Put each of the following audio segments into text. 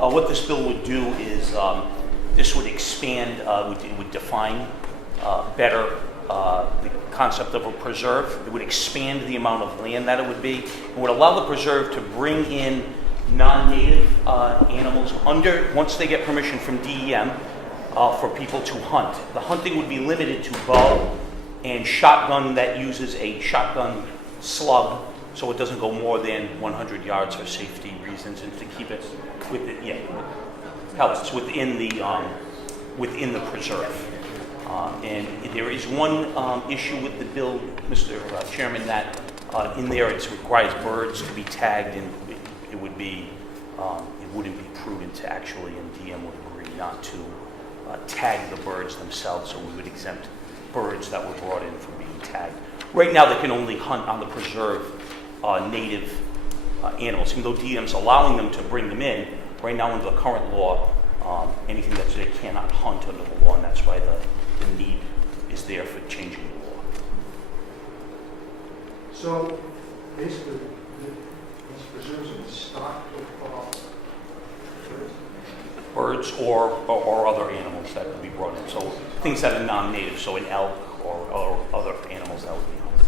What this bill would do is this would expand, it would define better the concept of a preserve. It would expand the amount of land that it would be. It would allow the preserve to bring in non-native animals once they get permission from DEM for people to hunt. The hunting would be limited to bow and shotgun that uses a shotgun slug, so it doesn't go more than 100 yards for safety reasons and to keep it pellets within the preserve. And there is one issue with the bill, Mr. Chairman, that in there it requires birds to be tagged, and it wouldn't be prudent to actually, and DM would agree not to tag the birds themselves, so we would exempt birds that were brought in from being tagged. Right now, they can only hunt on the preserve native animals. Even though DM's allowing them to bring them in, right now under the current law, anything that they cannot hunt under the law, and that's why the need is there for changing the law. So basically, these preserves are stocked with birds or other animals that could be brought in. So things that are non-native, so an elk or other animals that would be hunted.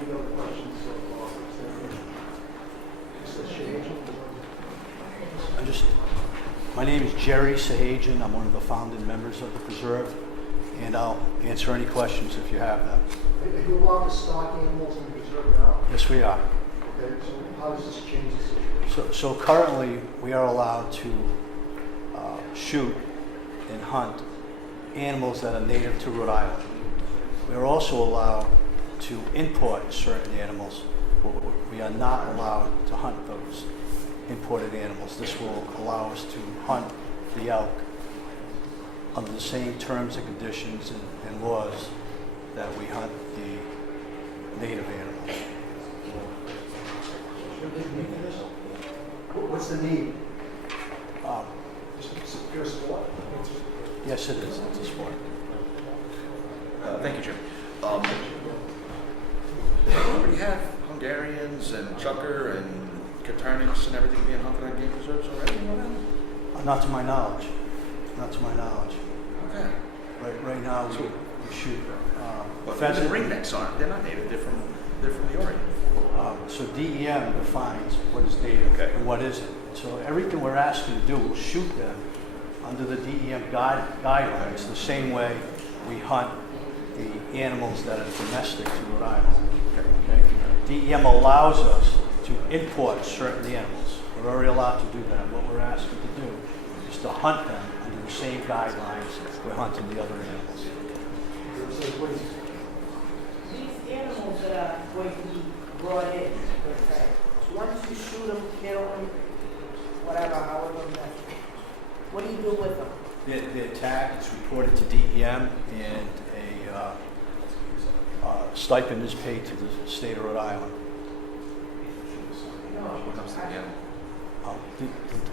Any other questions? My name is Jerry Sahagun. I'm one of the founding members of the preserve, and I'll answer any questions if you have them. Are you allowed to stock animals in the preserve now? Yes, we are. Okay, so how does this change the situation? So currently, we are allowed to shoot and hunt animals that are native to Rhode Island. We are also allowed to import certain animals. We are not allowed to hunt those imported animals. This will allow us to hunt the elk under the same terms and conditions and laws that we hunt the native animals. What's the need? Just a pure sport? Yes, it is. It's a sport. Thank you, Jim. We have Hungarians and Chucker and Caturnix and everything being hunted on game preserves already? Not to my knowledge. Not to my knowledge. Okay. Right now, we shoot But pheasant. the ringnecks aren't. They're not native. They're from the Orient. So DEM defines what is native and what isn't. So everything we're asking to do, we'll shoot them under the DEM guidelines the same way we hunt the animals that are domestic to Rhode Island. Okay? DEM allows us to import certain animals. We're already allowed to do that. What we're asking to do is to hunt them under the same guidelines we're hunting the other animals. These animals that are going to be brought in, okay, once you shoot them, kill them, whatever, however many, what do you do with them? They're tagged, it's reported to DEM, and a stipend is paid to the state of Rhode Island. What comes to the animal?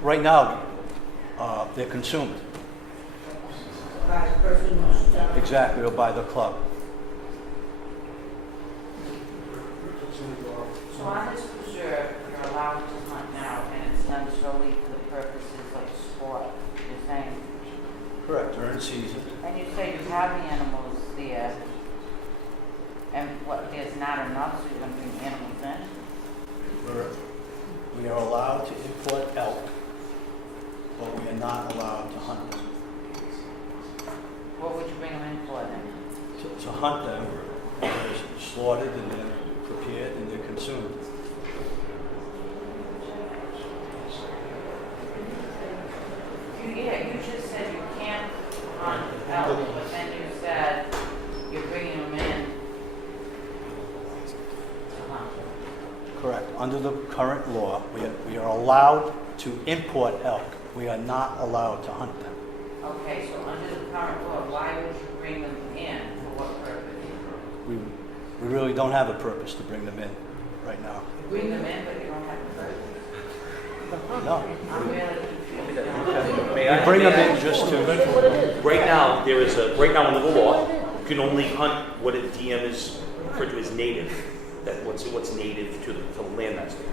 Right now, they're consumed. By the person who's done it? Exactly, or by the club. So on this preserve, you're allowed to hunt now, and it's done solely for the purposes of sport, you're saying? Correct, during season. And you say you have the animals there, and what, there's not enough, so you're going to bring animals in? We are allowed to import elk, but we are not allowed to hunt them. What would you bring them in for then? To hunt them, they're slaughtered and then prepared and they're consumed. You just said you can't hunt elk, but then you said you're bringing them in to hunt. Correct. Under the current law, we are allowed to import elk. We are not allowed to hunt them. Okay, so under the current law, why would you bring them in? For what purpose? We really don't have a purpose to bring them in right now. You bring them in, but you don't have a purpose? No. I'm really confused. We bring them in just to... Right now, under the law, you can only hunt what a DM is referred to as native. That what's native to the land. against it.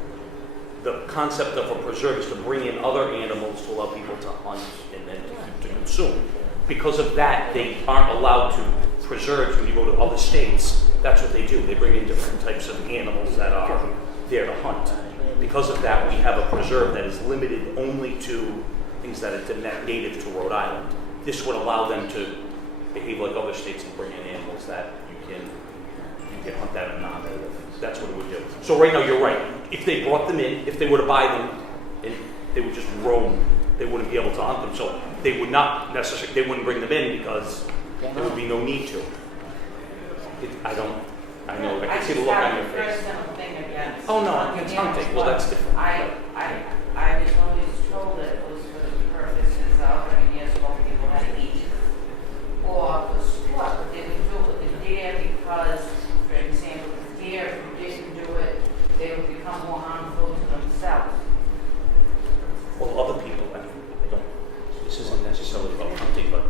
The concept of a preserve is to bring in other animals to allow people to hunt and then to consume. Because of that, they aren't allowed to preserve when you go to other states. That's what they do. They bring in different types of animals that are there to hunt. Because of that, we have a preserve that is limited only to things that are native to Rhode Island. This would allow them to behave like other states and bring in animals that you can hunt that are non-native. That's what it would do. So right now, you're right. If they brought them in, if they were to buy them, and they would just roam, they wouldn't be able to hunt them. So they would not necessarily, they wouldn't bring them in because there would be no need to. I know, I can see the look on your just face. have a personal thing against. Oh, no, it's hunting. Well, that's different. I was always told that it was for the purposes of, years ago, people had to eat. Or for sport, but they would do it with the deer because, for example, the deer, if you didn't do it, they would become more harmful to themselves. Well, other people, I don't, this isn't necessarily about hunting, but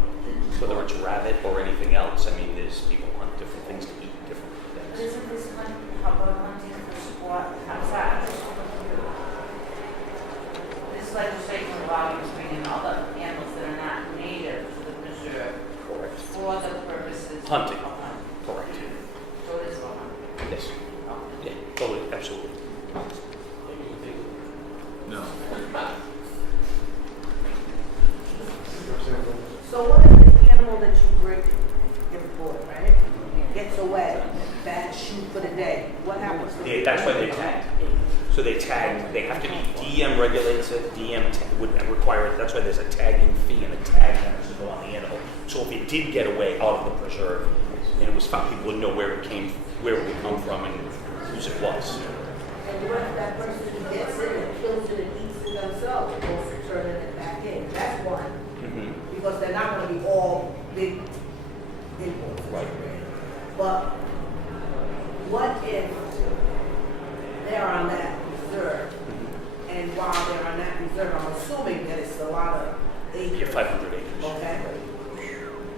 whether it's rabbit or anything else, there's people hunt different things to eat different But things. isn't this hunting for sport? How's that? This legislation allows you to bring in other animals that are not native to the preserve Correct. for the purposes Hunting. of hunting. Correct. So it is for hunting. Yes. Yeah, totally, absolutely. No. So what if the animal that you bring import, right, gets away, bad shoot for the day, what happens? to Yeah, it? that's why they tag. So they tag, they have to be, DEM regulates it, would require it, that's why there's a tagging fee and a tag that has to go on the animal. So if it did get away out of the preserve, and it was found, people would know where it would come from and whose it was. And what if that person who gets it and kills it and eats it themselves, and goes to turning it back in? That's one, Mm-hmm. because they're not gonna be all big imports. Right. But what if they're on that reserve, and while they're on that reserve, I'm assuming that it's a lot of acres. Yeah, 500 acres. Okay.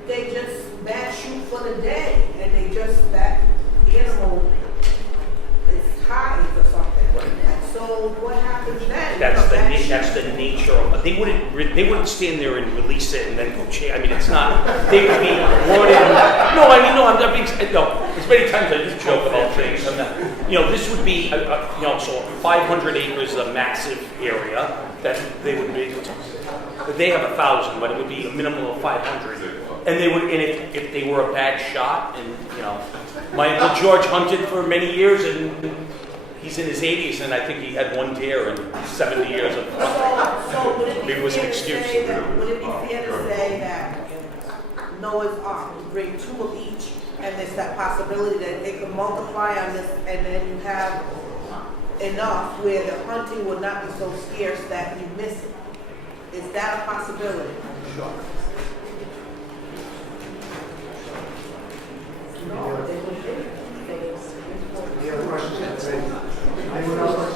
They just bad shoot for the day, and that animal is tied or something. Right. So what happens then? That's the nature of, they wouldn't stand there and release it and then go it's not, they would be wanted. No, I'm being, as many times I just joke about things. I'm not, this would be, so 500 acres is a massive area that they would be, they have 1,000, but it would be a minimum of 500. And they would, and if they were a bad shot, and my Uncle George hunted for many years, and he's in his 80s, and I think he had one deer in 70 years of hunting. So would it be Maybe it was an fair to excuse. say that, would it be fair to say that Noah's Ark, you bring 2 of each, and there's that possibility that it can multiply on this, and then you have enough where the hunting would not be so scarce that you miss it? Is that a possibility? Sure. No, they would be. Any other questions? Anyone else?